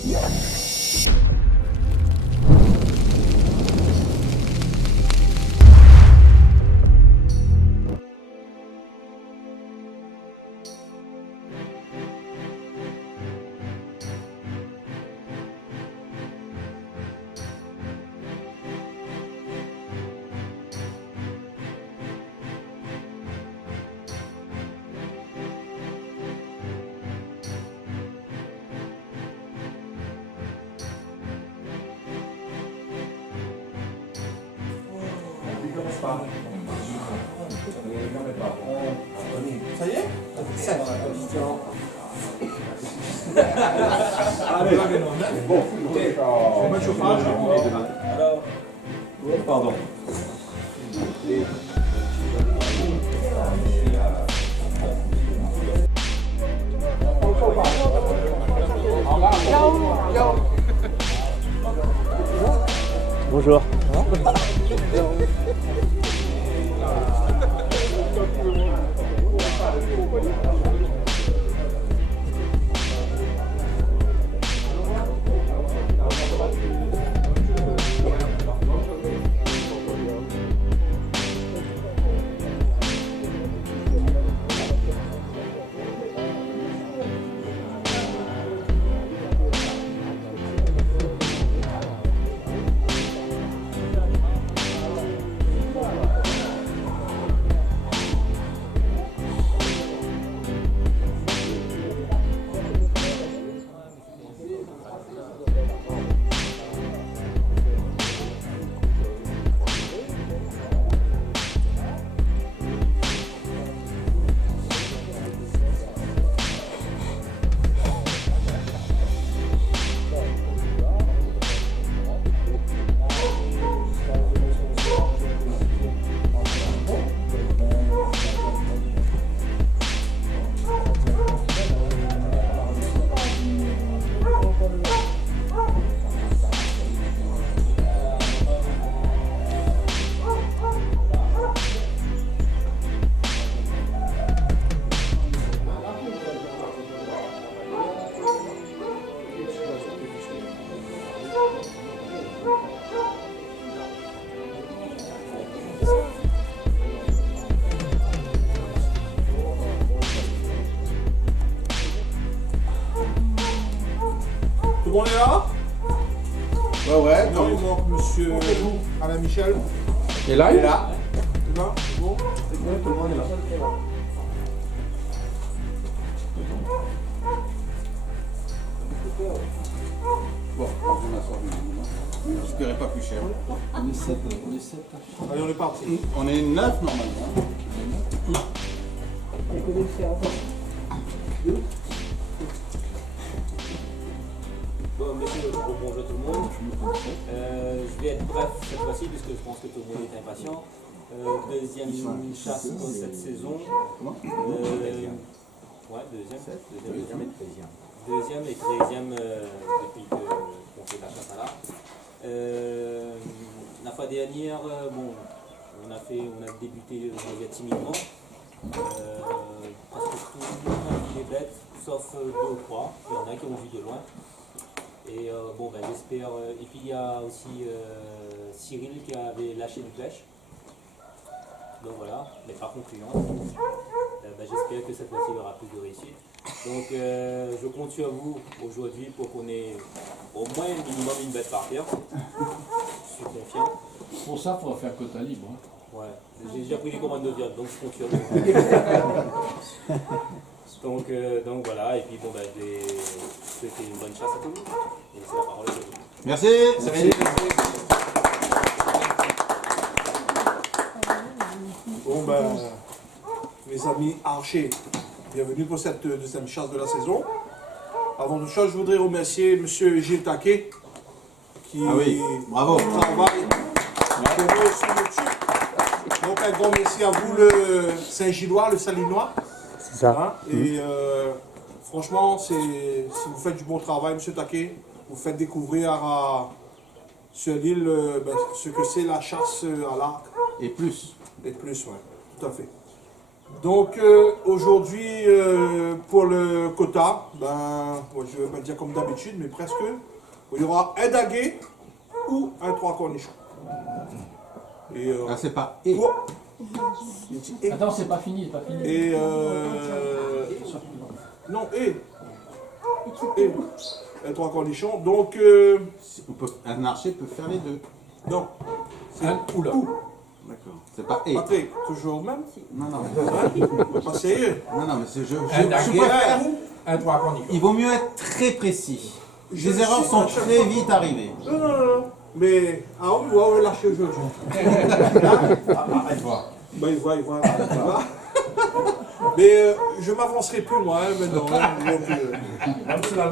Ça y est? Allez, bon, je vais mettre chauffage. Alors, pardon. Bonjour. Tout le monde est là? Ouais. Non, il manque monsieur Alain Michel. Et là, Il est là. Bon. Tout le monde est là. Bon, on a sorti. J'espérais pas plus cher. On est 7. Allez, on est parti. On est 9 normalement. Bon, messieurs, bonjour tout le monde. Je vais être bref cette fois-ci puisque je pense que tout le monde est impatient. Deuxième chasse de cette saison. Ouais, deuxième et 13e depuis qu'on fait la chasse à l'arc. La fois dernière, bon, on a débuté timidement. Presque tout le monde a vu les bêtes, sauf 2 ou 3. Il y en a qui ont vu de loin. Et bon, ben, j'espère. Et puis il y a aussi Cyril qui avait lâché une flèche. Donc voilà, mais pas concluant. Ben, j'espère que cette fois-ci il y aura plus de réussite. Donc je compte sur vous aujourd'hui pour qu'on ait au moins un minimum une bête par terre. Je suis confiant. Pour ça, il faudra faire quota libre. Ouais, j'ai déjà pris les commandes de viande, donc je compte sur vous. Donc voilà, et puis bon, ben, je vais souhaiter une bonne chasse à tout le monde. Et c'est la parole de vous. Merci. Bon ben, mes amis archers, bienvenue pour cette deuxième chasse de la saison. Avant toute chose, je voudrais remercier monsieur Gilles Taquet qui Bravo. travaille pour nous sur YouTube. Donc un grand merci à vous le Saint-Gillois, le Salinois. C'est ça. Hein, et franchement, si vous faites du bon travail, monsieur Taquet, vous faites découvrir sur l'île ce que c'est la chasse à l'arc. Et plus. Et plus, ouais, tout à fait. Donc aujourd'hui, pour le quota, ben, moi, je ne vais pas dire comme d'habitude, mais presque, il y aura un daguet ou un 3 cornichons. Et, Ah, c'est pas et. pour- Attends, c'est pas fini, c'est pas fini. et non, et un 3 cornichons. Donc, Un archer peut faire les deux. non, Un ou l'autre. D'accord. C'est pas et. Patrick, toujours même. Non, non. Hein? Pas sérieux. Non, non, mais c'est je Un daguet, préfère. un 3 cornichons. Il vaut mieux être très précis. Je Les erreurs suis sont à chaque très fois. vite arrivées. Non. Mais, ah, on va lâcher aujourd'hui. Arrête voir. Ben, il voit. Mais je m'avancerai plus, moi, hein, maintenant. Hein,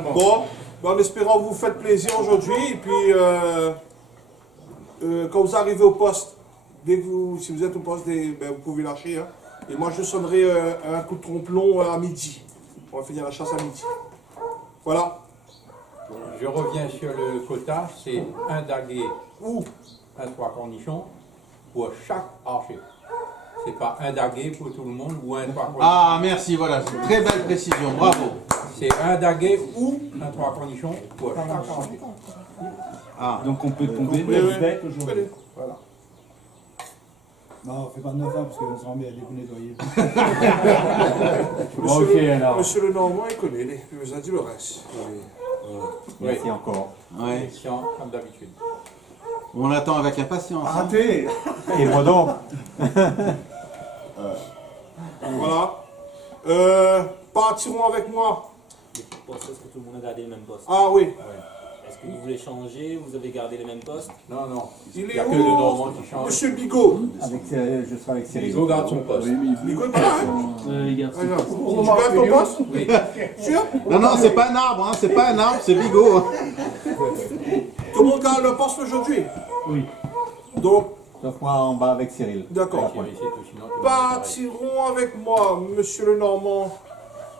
donc, bon, ben, en espérant que vous faites plaisir aujourd'hui. Et puis, quand vous arrivez au poste, si vous êtes au poste, ben, vous pouvez lâcher. Hein. Et moi, je sonnerai un coup de trompe-long à midi. On va finir la chasse à midi. Voilà. Je reviens sur le quota, c'est un daguet ou un 3 cornichons pour chaque archer. C'est pas un daguet pour tout le monde ou un 3 cornichons. Ah, merci, voilà. Très belle précision. Bravo. C'est un daguet ou un 3 cornichons pour chaque archer. Ah. Donc on peut tomber Oui, 9 oui. bêtes aujourd'hui. Allez. Voilà. Non, fais pas de 9 ans parce qu'on sera mis à vous nettoyer. Bon, ok alors. Monsieur le Normand, il connaît, il nous a dit le reste. Merci encore. Ouais. Patient, comme d'habitude. On l'attend avec impatience. hein. Raté. Et moi donc. Voilà. Partiront avec moi. Les postes, est-ce que tout le monde a gardé les mêmes postes? Ah oui. Est-ce que vous voulez changer? Vous avez gardé les mêmes postes? Non, non. Il Il est n'y a que où le Normand qui change. Monsieur Bigot. Je serai avec Cyril. Hugo garde son poste. Bigot est pas là, hein? Les gars, Ah, non. Tu gardes ton poste? Oui. Sûr? Non, non, c'est pas un arbre, hein. C'est pas un arbre, c'est Bigot. hein. Tout le monde garde le poste aujourd'hui. Oui. Donc, Sauf moi en bas avec Cyril. d'accord. Qui réussit tout, sinon, tout le monde est pareil. Partiront avec moi, monsieur le Normand,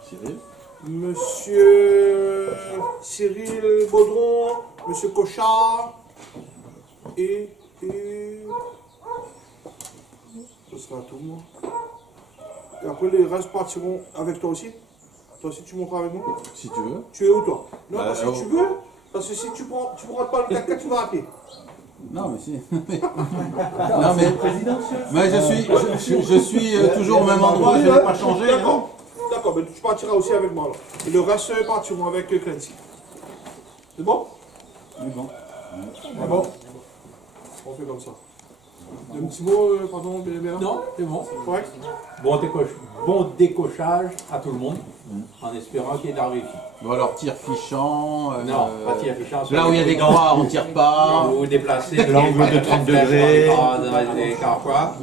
Cyril. monsieur Cyril Baudron, monsieur Cochard et ce sera tout, moi. Et après, les restes partiront avec toi aussi. Toi aussi, tu monteras avec nous. Si tu veux. Tu es où, toi? Non, Bah, parce que oh. tu veux. Parce que si tu ne rentres pas le 4x4, tu vas rater. Non, mais si. Non, mais je suis toujours au même endroit, je vais pas changer. hein. D'accord. D'accord, mais tu partiras aussi avec moi. Alors. Et le reste partiront avec Clancy. C'est bon? C'est bon. C'est bon. On fait comme ça. Un petit mot, pardon, Bénévent? Non, c'est bon. Correct? Bon décochage à tout le monde, en espérant qu'il y ait de la réussite. Bon, alors, tir fichant. Non, pas tir affichant. Là où il y a des croix, on tire pas. Vous vous déplacez. L'angle de 30 degrés. Dans les carquois.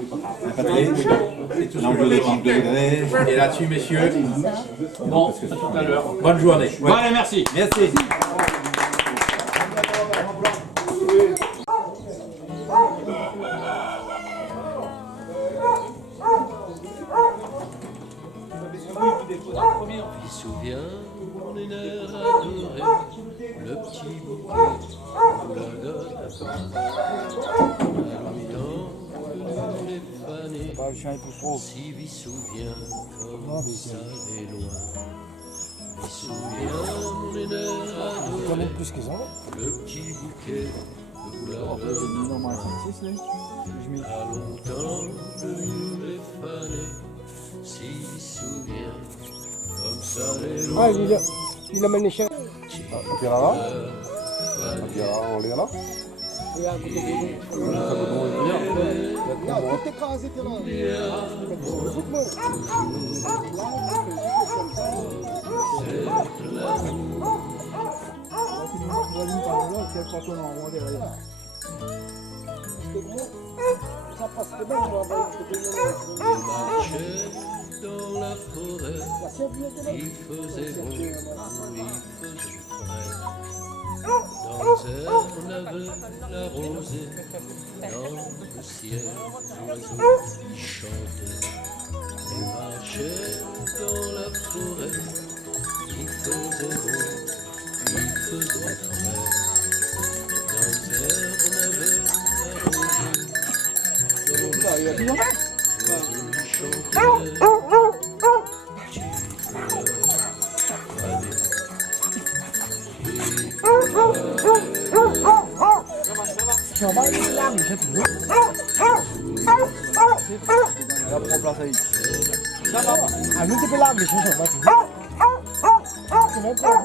C'est tout ce que L'angle je de vous 30 dis. degrés. Et là-dessus, messieurs, bon, à tout à l'heure. Bonne journée. Bon, allez, merci. Merci. Il souvient mon aînée adoré, le petit bouquet ou la gotte allumant les fanés. Si lui souvient comme ça est loin. Il souvient mon aînée adoré, le petit bouquet ou la gotte à longtemps devenu les fanés. S'il souvient comme ça les loin. il a mené chien. Tout écrasé, t'es là. Ça passe bien, on va Il marchait dans la forêt, il faisait bon, il faisait frais. Dans les airs, on avait la rosée, dans le ciel, l'oiseau qui chantait. Il marchait dans la forêt, il faisait bon, il faisait frais. Dans les airs, on avait la rosée, dans le ciel, l'oiseau qui chantait. 小猫一拉你是不？要破不拉塞。俺们这边拉米是什么？只能这样。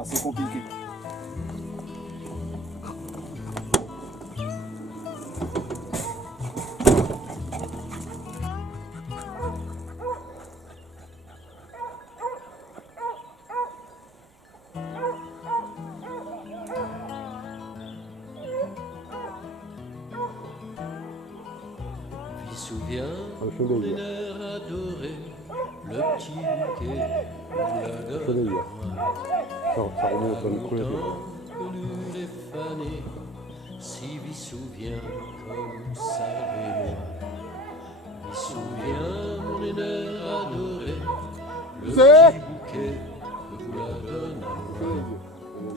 Ah, c'est compliqué. Puis souviens les nerfs adorés, le petit bouquet ou la gueule. Longtemps connu les fanés, si vi souvient comme ça et loin. Vi souvient les nerfs adorés, le petit bouquet ou la donne à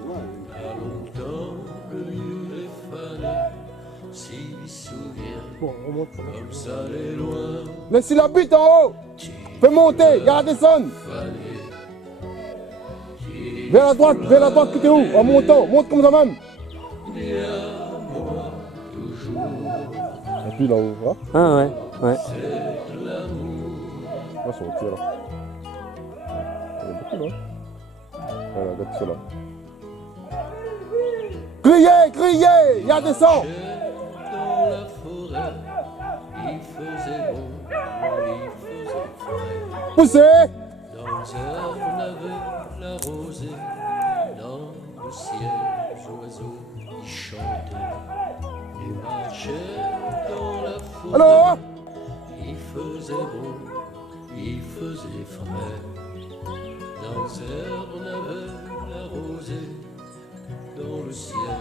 moi. A longtemps connu les fanés, si vi souvient comme ça et loin. Laissez la butte en haut. Fais monter, garde descendre. Vers la droite que t'es où? En montant, monte comme ça même. Et puis là-haut, là. Ah ouais, ouais. Là, c'est entier là. Il y a beaucoup là. Voilà, regarde ça là. Criez, criez, garde descendre. Dans la forêt, il faisait bon, il faisait frais. Poussez. Dans les herbes, on avait la rosée. Dans le ciel, les oiseaux y chantaient. Il marchait dans la forêt. Alors. Il faisait bon, il faisait frais. Dans les herbes, on avait la rosée. Dans le ciel,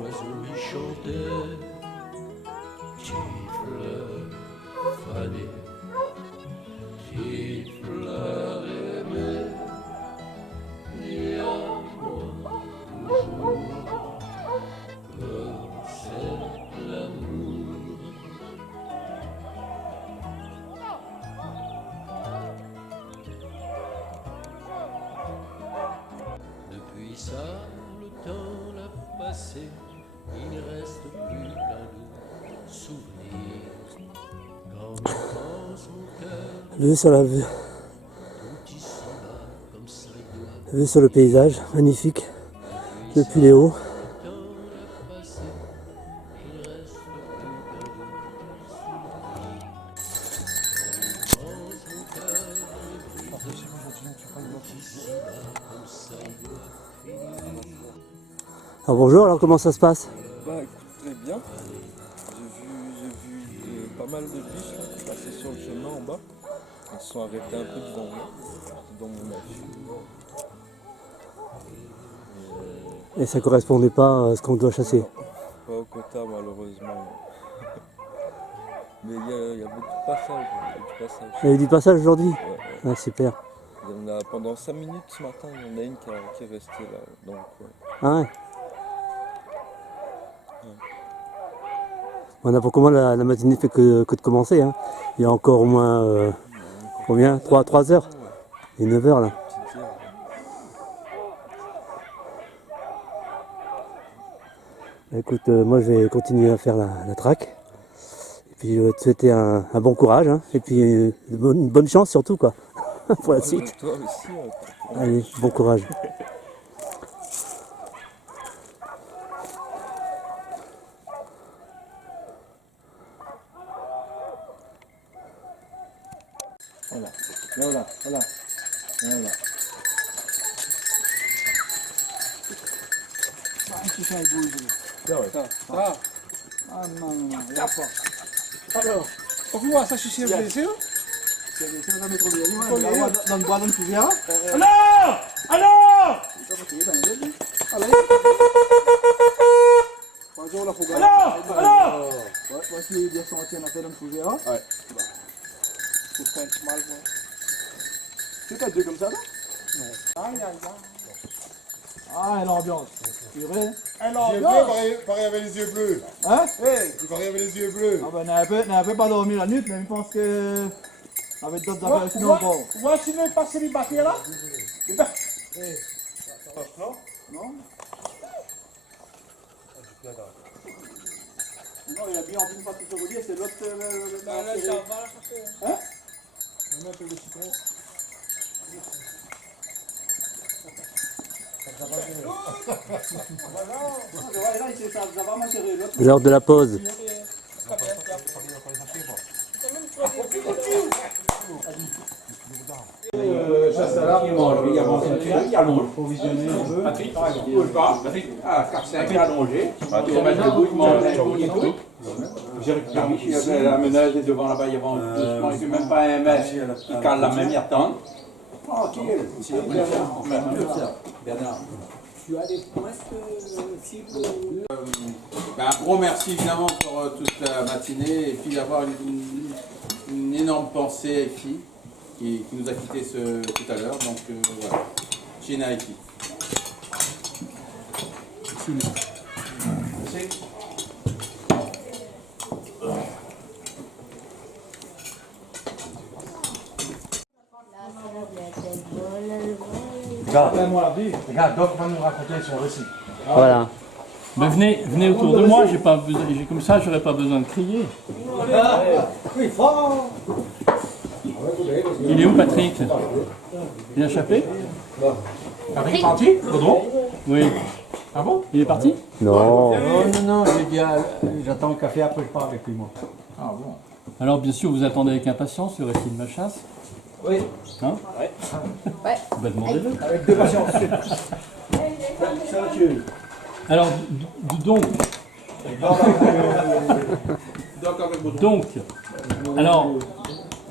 les oiseaux y chantaient. Petite fleur fanée, petite fleur aimée, dis à moi toujours que c'est l'amour. Depuis ça, le temps l'a passé, il ne reste plus qu'un doux souvenir. Quand on pense mon cœur, Vue sur la vue, tout ici-bas, comme ça il doit. vue sur le paysage, magnifique, depuis les hauts. Le temps l'a passé, il ne reste plus qu'un doux souvenir. Quand on pense mon cœur est brisé, tout ici-bas, comme ça il doit finir. Alors bonjour, alors comment ça se passe? Bah écoute, très bien. J'ai vu pas mal de bus là, passer sur le chemin en bas. Ils se sont arrêtés un peu devant moi, dans mon avis. Et ça correspondait pas à ce qu'on doit chasser. Pas au quota malheureusement. Mais il y a beaucoup de passages. Il y a eu du passage aujourd'hui? Ouais. Ah super. Il y en a pendant 5 minutes ce matin, il y en a une qui est restée là. Donc, ouais. Ah ouais. On a pour comment la matinée fait que de commencer. Hein. Il y a encore au moins combien 3 heures? Et 9 heures là. Petite heure. Écoute, moi je vais continuer à faire la traque. Et puis je vais te souhaiter un bon courage. Hein. Et puis une bonne chance surtout quoi. Pour la suite. Toi aussi. Allez, bon courage. Voilà. Voilà. Voilà. Voilà. Un petit chat, il bouge. Ça. Ah non, non, non. Il y a pas. Alors, on peut voir ça chez les blessés. C'est jamais trop bien. Dans le bois, dans le pouvoir. Alors Alors Alors Voici bien sorti en affaire dans le pouvoir. Ouais. C'est pas un petit mal, moi. C'est pas deux comme ça, non? Ah, l'ambiance. C'est vrai? Alors, Pareil avec les yeux bleus. Hein? Il paraît avec les yeux bleus. Ah ben, on n'avait pas dormi la nuit, mais je pense que... Avec d'autres affaires aussi dans le bord. voici même pas célibataire là. Non? Non, il a bien envie de pas tout se redire, c'est l'autre... Hein? On met un peu de citron. L'heure de la pause. Chasse-talard, il mange, il avance un peu, il allonge. Provisionner un peu. Patrick, il bouge pas. Patrick, 4-5, il allongé. Il va mettre debout, il mange un coup, il coupe. J'ai récupéré la meneuse et devant là-bas, il y avait doucement, il ne fait même pas un mètre. Il cale la même, il attend. Tranquille. Bernard. Tu as des points cibles? Un gros merci évidemment pour toute la matinée et puis d'avoir une énorme pensée à Effie qui nous a quittés tout à l'heure. Donc voilà, Chine à Effie. Merci. Regarde, Doc va nous raconter son récit. Voilà. Mais venez autour de moi, comme ça, j'aurais pas besoin de crier. Il est où Patrick? Il a échappé? Patrick parti? Pardon? Oui. Ah bon? Il est parti? Non. Non, j'ai dit, j'attends le café, après je pars avec lui, moi. Ah bon? Alors bien sûr, vous attendez avec impatience le récit de ma chasse? Oui. Hein? Ouais. Bah demandez-le. Avec deux patients. Alors, donc, alors,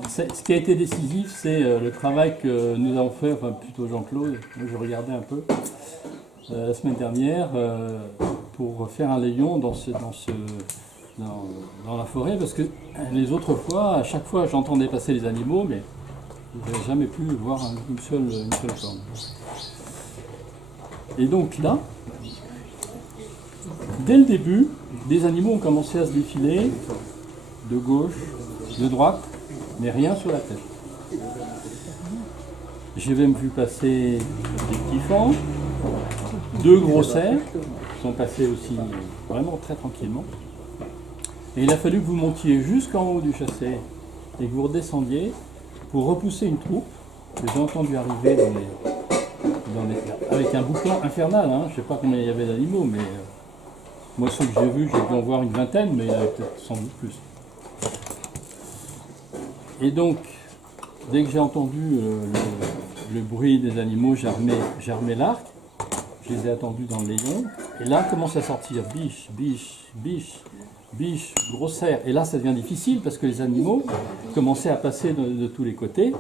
ce qui a été décisif, c'est le travail que nous avons fait, enfin plutôt Jean-Claude, moi je regardais un peu, la semaine dernière, pour faire un layon dans la forêt, parce que les autres fois, à chaque fois j'entendais passer les animaux, mais je n'avais jamais pu voir une seule forme. Et donc là, dès le début, des animaux ont commencé à se défiler de gauche, de droite, mais rien sur la tête. J'ai même vu passer des petits fans, deux gros cerfs, qui sont passés aussi vraiment très tranquillement. Et il a fallu que vous montiez jusqu'en haut du chasset et que vous redescendiez pour repousser une troupe que j'ai entendu arriver avec un boucan infernal. Hein. Je ne sais pas combien il y avait d'animaux, mais moi ceux que j'ai vus, j'ai dû en voir une vingtaine, mais il y en avait peut-être sans doute plus. Et donc, dès que j'ai entendu le bruit des animaux, j'ai armé l'arc, je les ai attendus dans le layon, et là commence à sortir biche, biche, biche, biche, gros cerf. Et là, ça devient difficile parce que les animaux commençaient à passer de tous les côtés.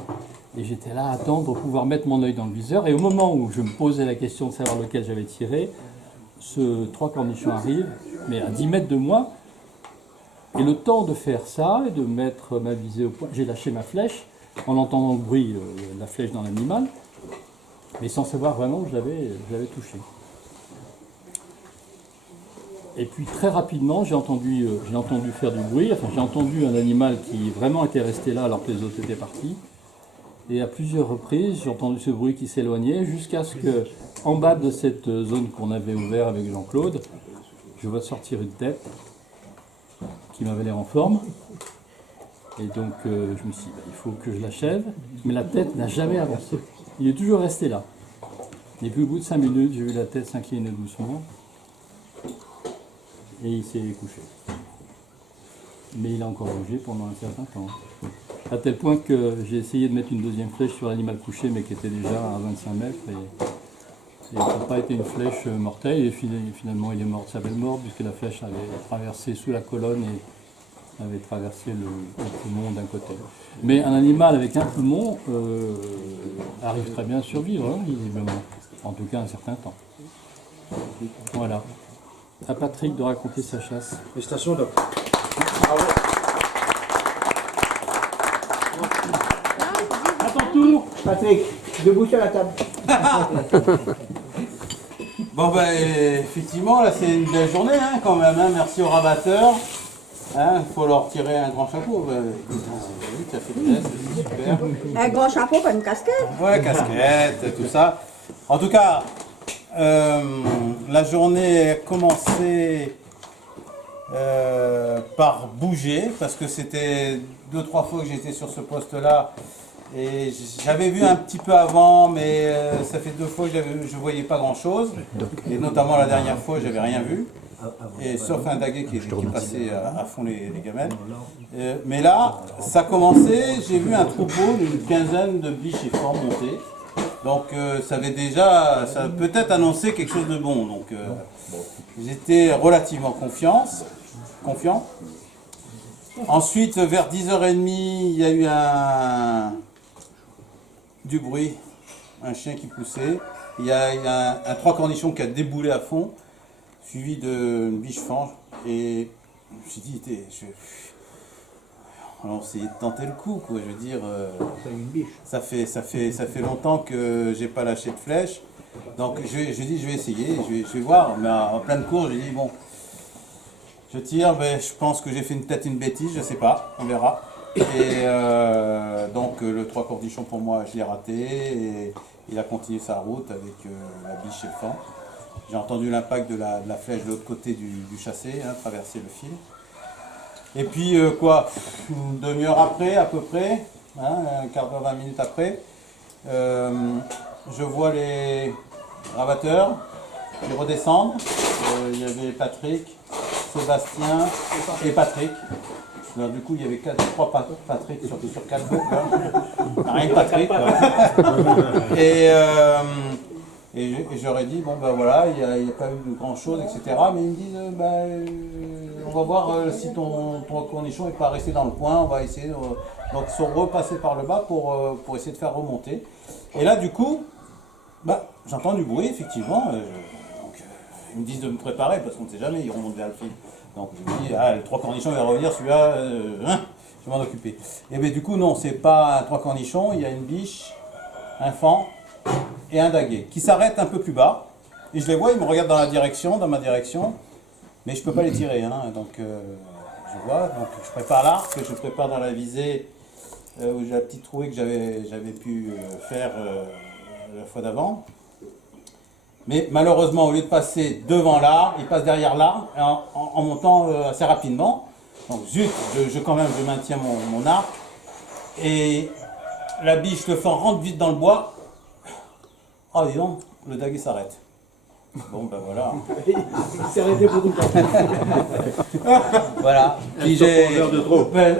Et j'étais là à attendre pour pouvoir mettre mon œil dans le viseur. Et au moment où je me posais la question de savoir lequel j'avais tiré, ce 3 cornichons arrive, mais à 10 mètres de moi. Et le temps de faire ça et de mettre ma visée au point, j'ai lâché ma flèche en entendant le bruit de la flèche dans l'animal, mais sans savoir vraiment que je l'avais touché. Et puis très rapidement, j'ai entendu faire du bruit, enfin j'ai entendu un animal qui vraiment était resté là alors que les autres étaient partis. Et à plusieurs reprises, j'ai entendu ce bruit qui s'éloignait jusqu'à ce que, en bas de cette zone qu'on avait ouverte avec Jean-Claude, je vois sortir une tête qui m'avait l'air en forme. Et donc je me suis dit, il faut que je l'achève, mais la tête n'a jamais avancé. Il est toujours resté là. Et puis au bout de 5 minutes, j'ai vu la tête s'incliner doucement. Et il s'est couché. Mais il a encore bougé pendant un certain temps. À tel point que j'ai essayé de mettre une deuxième flèche sur l'animal couché, mais qui était déjà à 25 mètres. Et ça n'a pas été une flèche mortelle. Et finalement, il est mort de sa belle mort, puisque la flèche avait traversé sous la colonne et avait traversé le poumon d'un côté. Mais un animal avec un poumon arrive très bien à survivre, hein, visiblement. En tout cas, un certain temps. Voilà. À Patrick de raconter sa chasse. Félicitations, Doc. À ton tour, Patrick, debout sur la table. Bon ben effectivement là c'est une belle journée hein, quand même, hein. Merci aux rabatteurs. Il faut leur tirer un grand chapeau. Ça fait plaisir, c'est super. Un grand chapeau, pas une casquette. Ouais, casquette, tout ça. En tout cas, la journée a commencé par bouger, parce que c'était 2-3 fois que j'étais sur ce poste-là. Et j'avais vu un petit peu avant, mais ça fait 2 fois que je ne voyais pas grand-chose. Et notamment la dernière fois, j'avais rien vu. Et sauf un daguet qui est passé à fond les gamelles. Mais là, ça a commencé, j'ai vu un troupeau d'une quinzaine de biches et forts monter. Donc ça avait déjà, ça peut-être annoncé quelque chose de bon. Donc j'étais relativement confiant. Ensuite, vers 10h30, il y a eu du bruit, un chien qui poussait. Il y a un 3 cornichons qui a déboulé à fond, suivi d'une biche fange. Et je me suis dit, on va essayer de tenter le coup, quoi. Je veux dire, ça fait longtemps que j'ai pas lâché de flèche. Donc je dis, je vais essayer, je vais voir. Mais en pleine course, j'ai dit, bon, je tire, mais je pense que j'ai fait peut-être une bêtise, je sais pas, on verra. Et donc le 3 cornichons pour moi, je l'ai raté. Et il a continué sa route avec la biche et le fan. J'ai entendu l'impact de la flèche de l'autre côté du chassé, hein, traverser le fil. Et puis une demi-heure après à peu près, hein, un quart d'heure, 20 minutes après, je vois les rabatteurs qui redescendent. Il y avait Patrick, Sébastien et Patrick. Alors, du coup, il y avait 3 Patrick sur 4 boucles. Rien que Patrick. Et j'aurais dit, bon ben voilà, il n'y a pas eu de grand chose, etc. Mais ils me disent, on va voir si ton cornichon n'est pas resté dans le coin, on va essayer. Donc ils sont repassés par le bas pour essayer de faire remonter. Et là, du coup, j'entends du bruit, effectivement. Donc, ils me disent de me préparer, parce qu'on ne sait jamais, ils remontent vers le fil. Donc je me dis, le 3 cornichons il va revenir, celui-là, je vais m'en occuper. Et bien du coup, non, c'est pas un 3 cornichons, il y a une biche, un fan et un daguet qui s'arrêtent un peu plus bas. Et je les vois, ils me regardent dans ma direction, mais je ne peux pas les tirer. Hein, donc je vois, donc je prépare l'arc, je prépare dans la visée où j'ai la petite trouée que j'avais pu faire la fois d'avant. Mais malheureusement, au lieu de passer devant l'arbre, il passe derrière l'arbre en montant assez rapidement. Donc zut, je maintiens mon arc. Et la biche, le fan rentre vite dans le bois. Oh dis donc, le daguet s'arrête. Bon ben voilà. Il s'est arrêté pour tout le temps. Voilà. Puis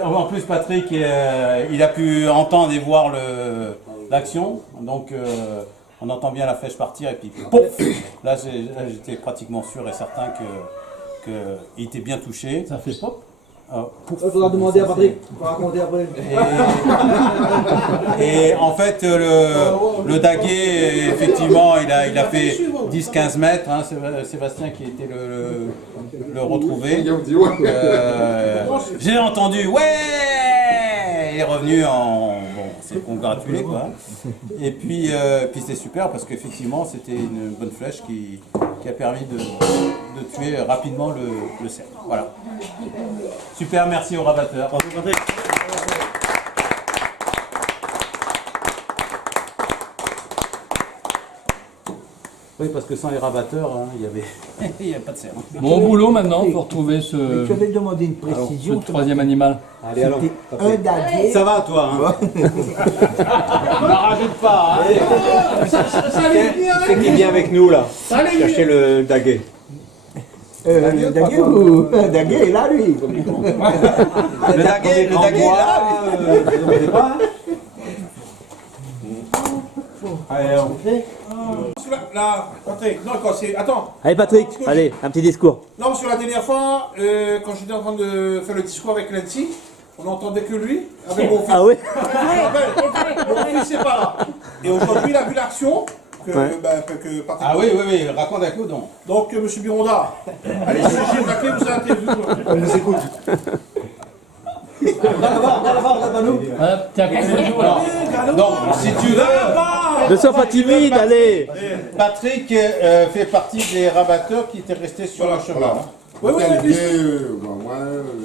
en plus Patrick, il a pu entendre et voir l'action. Donc on entend bien la flèche partir et puis pouf. Là j'étais pratiquement sûr et certain qu'il était bien touché. Ça fait pop. Il faudra demander à Patrick, il faudra raconter après. Et en fait, le daguet, effectivement, il a fait 10-15 mètres. Hein, Sébastien qui était le retrouvé. J'ai entendu, ouais! Il est revenu en... Bon, c'est congratulé, quoi. Et puis c'était super parce qu'effectivement, c'était une bonne flèche qui a permis de tuer rapidement le cerf. Voilà. Super, merci aux rabatteurs. Oui, parce que sans les rabatteurs, hein, il n'y avait pas de cerf. Bon boulot maintenant pour trouver ce Tu avais demandé une précision. 3e animal. Allez, alors. Un daguet. Ça va, toi, hein? N'en rajoute pas, hein? C'est qui vient avec nous là? Chercher le daguet. Daguet ou Daguet est là, lui. Le daguet est là. Je sais pas. Allez, Là, Patrick, non, quand c'est. Attends. Allez Patrick, allez, un petit discours. Non, sur la dernière fois, quand j'étais en train de faire le discours avec Nancy, on n'entendait que lui, avec mon fils. Ah oui. Mon fils, c'est pas là. Et aujourd'hui, il a vu l'action que, que Patrick. Ah oui, oui, oui, raconte un coup donc. Donc, M. Bironda, allez, M. Gilles Taquet vous a interviewé. On nous écoute. Donc, si tu veux, Ne sois pas timide, allez. Patrick fait partie des rabatteurs qui étaient restés sur le chemin. Oui, oui, oui.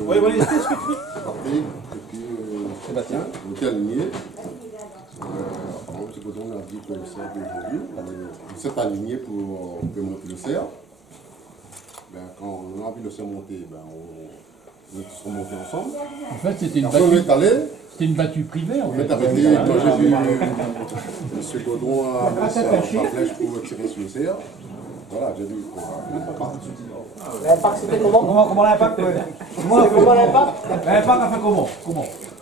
Oui, oui, Patrick, et puis Sébastien, l'hôtel aligné. On a dit que le cerf d'aujourd'hui, on s'est aligné pour monter le cerf. Ben, quand on a vu le cerf monter, ben, on est tous remontés ensemble. En fait, c'était une battue privée. En On fait. est arrêté quand j'ai vu M. Gaudron à sa flèche pour tirer sur le cerf. Voilà, j'ai vu. L'impact, c'était comment? Comment l'impact? Comment l'impact? L'impact a fait comment?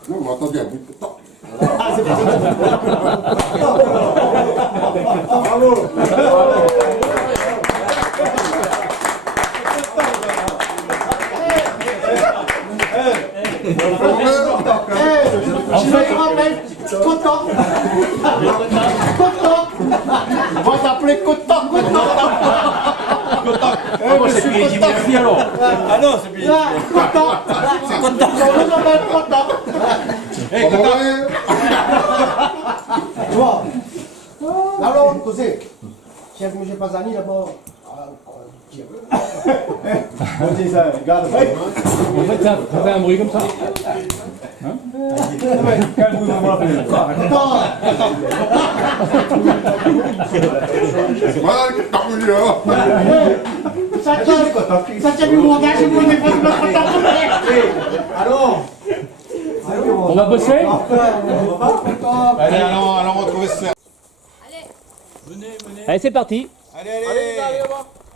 Non, mais attendez un bout de temps. Ah, c'est pas Bravo. Je me rappelle, content. On va t'appeler content. c'est Pierre Murphy alors. Ah non, c'est Pierre. Content. On nous appelle content. Hey, Toi, alors, cos'è? Chef M. Pasani d'abord. On dit ça, regarde. En fait, ça fait un bruit comme ça. Quel bruit on va l'appeler? Voilà, t'as voulu, hein? Ça tient du montage, vous ne pouvez pas. Alors On va bosser. allez, allons retrouver ce cerf. Allez, c'est parti. Allez,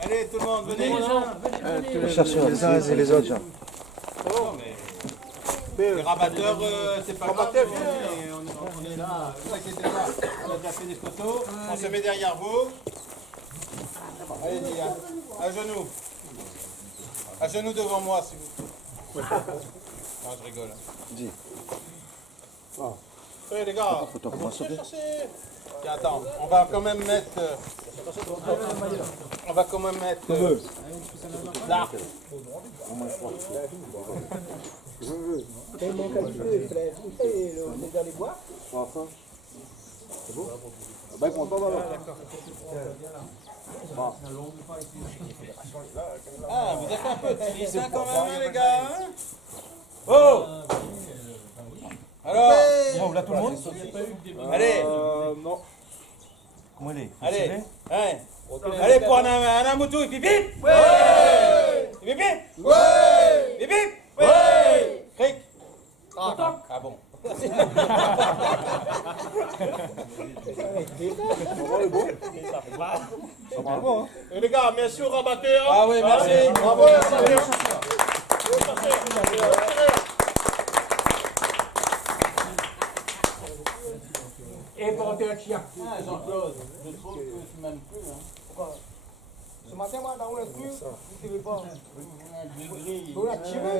allez, tout le monde, venez. Cherchez les uns et les autres. Les rabatteurs, c'est pas grave, on est là, ne vous inquiétez pas, on a déjà fait des photos, on se met derrière vous. Allez-y, à genoux devant moi, s'il vous plaît. Non, je rigole. Dis. Oui, les gars, tiens, attends, on va quand même mettre là. Ah, vous êtes un peu triste quand même, hein, les gars, hein? Oh! Alors? Bon, là tout le monde? Allez! Non. Comment elle est? Allez! Hein? Allez, pour un moutou, bip bip! Ouais! Bip bip! Ouais! Bip bip! Ouais! Cric! Ah bon. Et les gars, merci aux rabatteurs. Ah oui, merci. Bravo. Et pour un chien. Jean-Claude, je trouve que tu m'aimes plus. Hein. Pourquoi? Ce matin, moi, dans le truc, tu ne veux pas. On l'a tiré.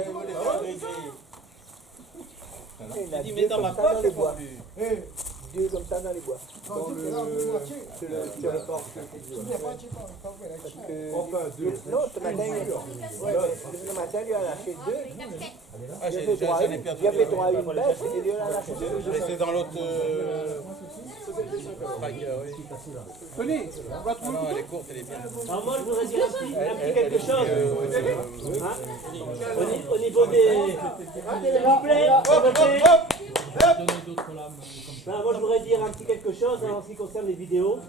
Il a dit, mais dans ma poche, je vois plus. Dieu comme ça dans les bois. Dans le territoire. Non, ce matin, il a lâché deux. Ah, j'en ai perdu. Il a fait droit à une bête et il a lâché deux. Je laissais dans l'autre. Venez. Ah non, elle est courte, elle est bien. Alors moi je voudrais dire un petit quelque chose. Hein, au niveau des... S'il vous plaît, s'il vous plaît. Ben, moi je voudrais dire un petit quelque chose en ce qui concerne les vidéos.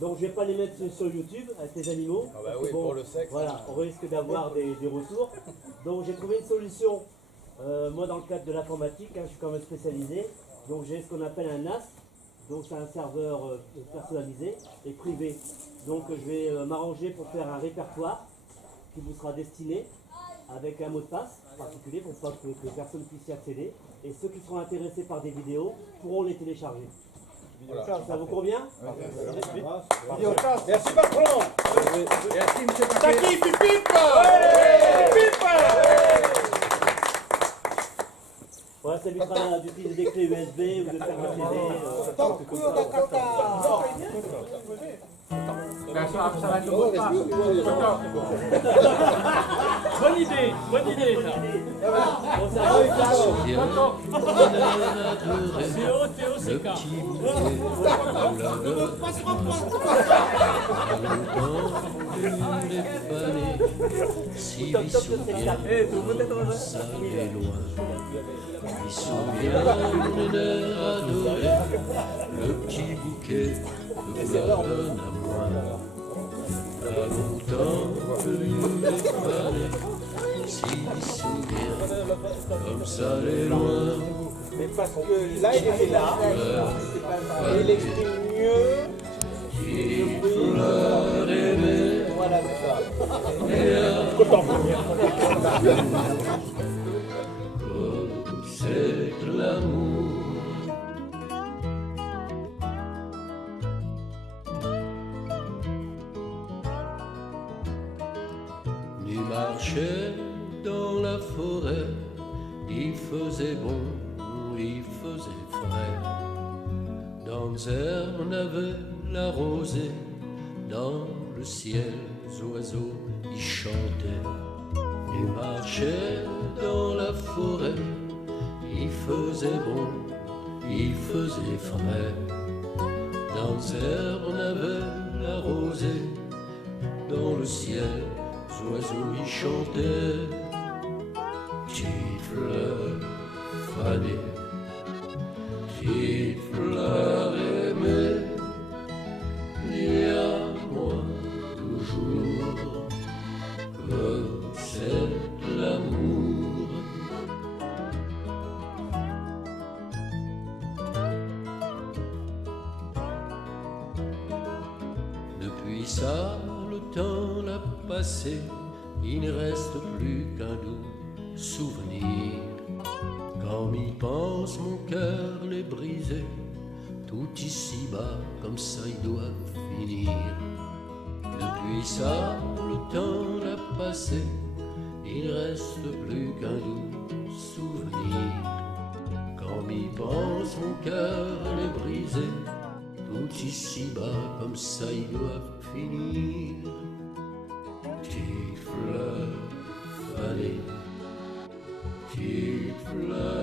Donc je vais pas les mettre sur YouTube avec les animaux. Ah bah oui, bon, pour le sexe. Voilà, on risque d'avoir des retours. Donc j'ai trouvé une solution. Moi dans le cadre de l'informatique, je suis quand même spécialisé. Donc j'ai ce qu'on appelle un NAS. Donc c'est un serveur personnalisé et privé. Donc je vais m'arranger pour faire un répertoire qui vous sera destiné avec un mot de passe particulier pour pas que personne puisse y accéder. Et ceux qui seront intéressés par des vidéos pourront les télécharger. Ça vous convient? Merci patron. Merci, monsieur Paquet. Taki, pip, pip. Voilà, ça évitera d'utiliser des clés USB ou de faire un CD. Ça va être le mot de passe. Bonne idée ça. Bon, ça va, Le petit bouquet si il souvient ça est loin. Il souvient une heure adorée, le petit bouquet que vous donne à moi. Pas longtemps que l'une est fanée, s'il souvient comme ça est loin. Mais parce que là, il était là. Et il exprime mieux. Il pleure aimer. Voilà, c'est ça. C'est de l'amour. Il marchait dans la forêt, il faisait bon, il faisait frais. Dans les airs on avait la rosée, dans le ciel les oiseaux y chantaient. Il marchait dans la forêt, il faisait bon, il faisait frais. Dans les airs on avait la rosée, dans le ciel les oiseaux y chantaient. Petite fleur fanée, petite fleur aimée, dis à moi toujours que c'est de l'amour. Depuis ça, le temps l'a passé, il ne reste plus qu'un doux souvenir. Quand m'y pense, mon cœur l'est brisé, tout ici-bas, comme ça il doit finir. Depuis ça, le temps l'a passé, il ne reste plus qu'un doux souvenir. Quand m'y pense, mon cœur l'est brisé, tout ici-bas, comme ça il doit finir. Petite fleur fanée, petite fleur